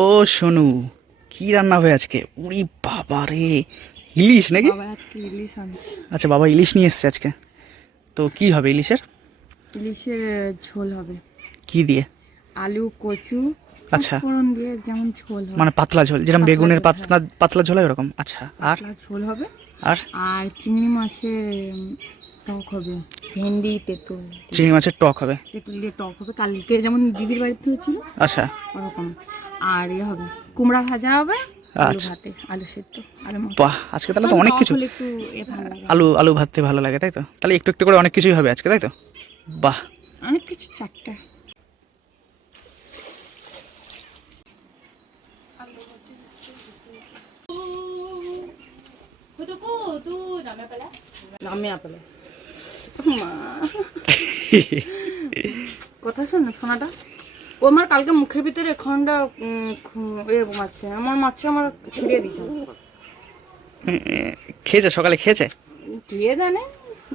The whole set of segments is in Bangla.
ও সোনু, কি রান্না হবে আজকে? উরি বাবা রে, ইলিশ নাকি? বাবা আজকে ইলিশ আনছে। আচ্ছা, বাবা ইলিশ নিয়ে এসছে আজকে। তো কি হবে ইলিশের? ইলিশের ঝোল হবে কি দিয়ে? আলু কচু আচ্ছা, ফোড়ন দিয়ে যেমন ঝোল হয়, মানে পাতলা ঝোল, যেরকম পাতলা বেগুনের ঝোল, পাতলা পাতলা ঝোল হয় ওরকম। আচ্ছা, আর পাতলা ঝোল হবে। আর আর চিংড়ি মাছের টক হবে, ভেন্ডি তেঁতুল দিয়ে। চিংড়ি মাছের টক হবে। তেঁতুল দিয়ে টক হবে, কালকে যেমন দিদির বাড়িতে হয়েছিল আচ্ছা ওরকম। আর ইয়ে হবে, কুমড়া ভাজা হবে, আলু আচ্ছা, ভাতে, আলু সেদ্ধ, আলু মটর। বাহ, আজকে তাহলে তো কারণ অনেক টক কিছু। হলে একটু ভালো লাগে। আলু আলু ভাততে ভালো লাগে তাই তো? তাহলে একটু একটু করে অনেক কিছুই হবে আজকে তাই তো? বাহ। অনেক কিছু, চারটা। কথা শোন না সোনাটা, ও আমার কালকে মুখের ভিতরে এখনটা মারছে, আমার ছিঁড়িয়ে দিছে। খেয়েছে সকালে, খেয়েছে? কে জানে,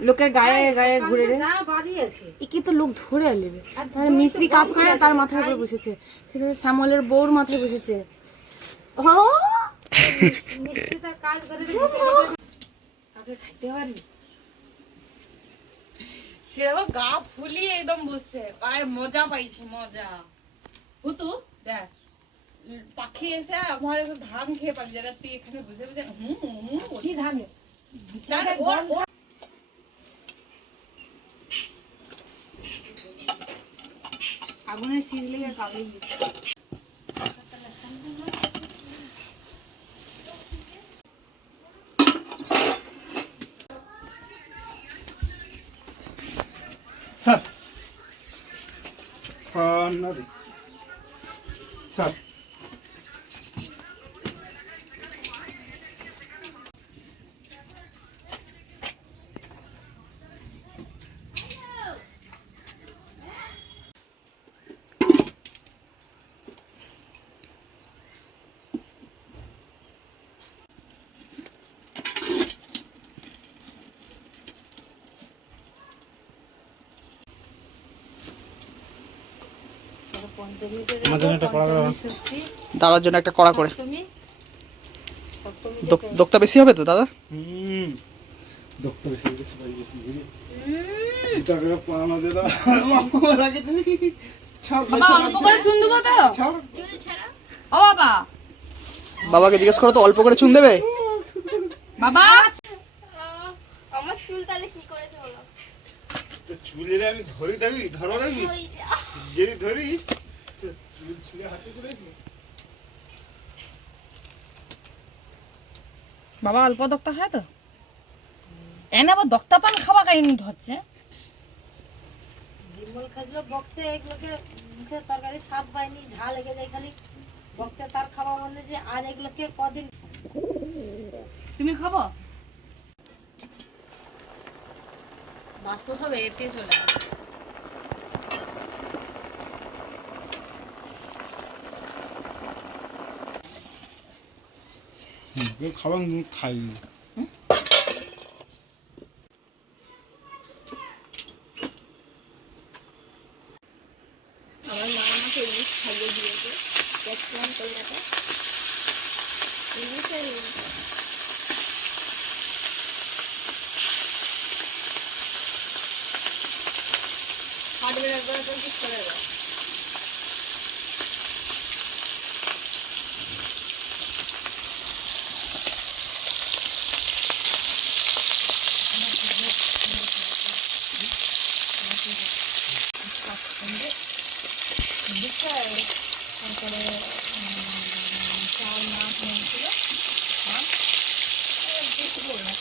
লোকের গায়ে গায়ে ঘুরে একে তো লোক ধরে নেবে। মিস্ত্রি কাজ করে তার মাথায় উপরে বসেছে, সেটা শ্যামলের বউর মাথায় বসেছে। ও মিস্ত্রি তার কাজ করে খাইতে পারবি, সে গা ফুলিয়ে একদম বসছে, গায়ে মজা পাইছে, মজা। হুতু দেখ, পাখি এসে আমার ধান খেয়ে পালি, যারা তুই এখানে বসে বসে কি ধান আগুনের সিজ লেগে কাবেই। স্যার স্যার স্যার দাদার জন্য একটা কড়া করে। দোক্তা বেশি হবে তো দাদা? বাবাকে জিজ্ঞেস করো তো, অল্প করে চুন দেবে? বাবা আমার চুল তাহলে কি করেছে বলো? চুলের আমি ধরি দেবি, ধরো দেবি, যদি ধরি চুল ছিঁড়ে হাতে করেছি। বাবা অল্প দক্তা খায় তো, এনে আবার দক্তা পান খাওয়া কাহিনী ধরছে। বিমল খাজলো বক্তে এগুলোকে মুখে তরকারি স্বাদ পায়নি, ঝাল লেগে যায় খালি। বক্তে তার খাওয়া বললে যে আর এগুলোকে কদিন তুমি খাবো? বাষ্প সব এতে চলে আসে। খাবার খাই আমার মা আমাকে ইলিশ খাইয়ে দিয়েছে, দেখছিলাম কলকাতা ইলিশের হাটবের একবার তো ঠিক করে দাও। তারপরে চাল মাছ নিয়েছিল, মাছ বেশি বল না,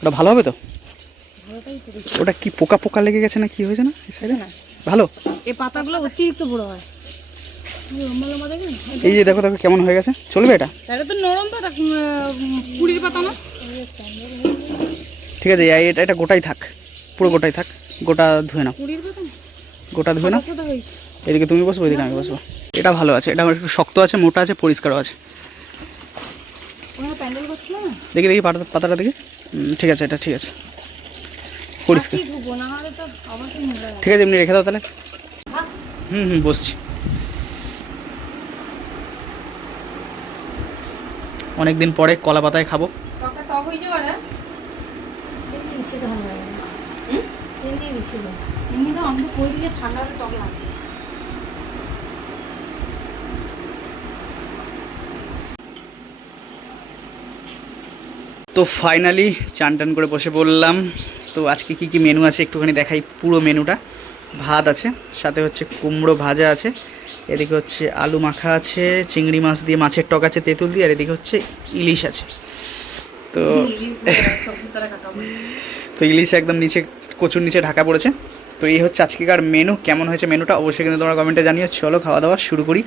ওটা ভালো হবে তো? ওটা কি পোকা পোকা লেগে গেছে না কি হয়েছে না এই সাইডে? না ভালো। এই পাতাগুলো অতিরিক্ত বড় হয়। লম্বা লম্বা দেখেন? এই যে দেখো দেখো কেমন হয়ে গেছে, চলবে এটা? এটা তো নরম পাতা, কুড়ির পাতা না। ঠিক আছে, এটা এটা গোটাই থাক, পুরো গোটাই থাক, গোটা ধুয়ে নাও, কুড়ির পাতা না, গোটা ধুয়ে নাও। সাদা হয়েছে। এদিকে তুমি বসবো, এদিকে আমি বসবো। এটা ভালো আছে, এটা একটু শক্ত আছে, মোটা আছে, পরিষ্কারও আছে। ওরা প্যান্ডেল করছিল না? দেখি দেখি পাতাটা দেখি। ঠিক আছে, এটা ঠিক আছে, পরিষ্কার। কি ধুবো না হলে তো আবার কি মজা লাগে। ঠিক আছে, এমনি রেখে দাও তাহলে। বসছি। অনেকদিন পরে কলা পাতায় খাবো। টকটা টক হয়ে যাবে না? চিনি দিচ্ছি তো ভালো লাগে না। চিনি দিচ্ছি তো। চিনি দাও, আমি তো কই দিলে ঠান্ডা হলে টক লাগে। তো ফাইনালি চান টান করে বসে পড়লাম। তো আজকে কি কি মেনু আছে একটুখানি দেখাই, পুরো মেনুটা। ভাত আছে, সাথে হচ্ছে কুমড়ো ভাজা আছে, এদিকে হচ্ছে আলু মাখা আছে, চিংড়ি মাছ দিয়ে মাছের টক আছে তেঁতুল দিয়ে, আর এদিকে হচ্ছে ইলিশ আছে। তো তো ইলিশ একদম নিচে, কচুর নিচে ঢাকা পড়েছে। তো এই হচ্ছে আজকেকার মেনু। কেমন হয়েছে মেনুটা অবশ্যই কিন্তু তোমরা কমেন্টে জানিও। চলো খাওয়া দাওয়া শুরু করি।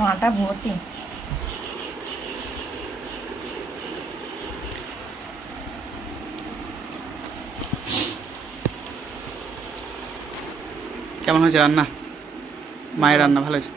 কাঁটা ভর্তি। কেমন হয়েছে রান্না? মায়ের রান্না ভালো হয়েছে?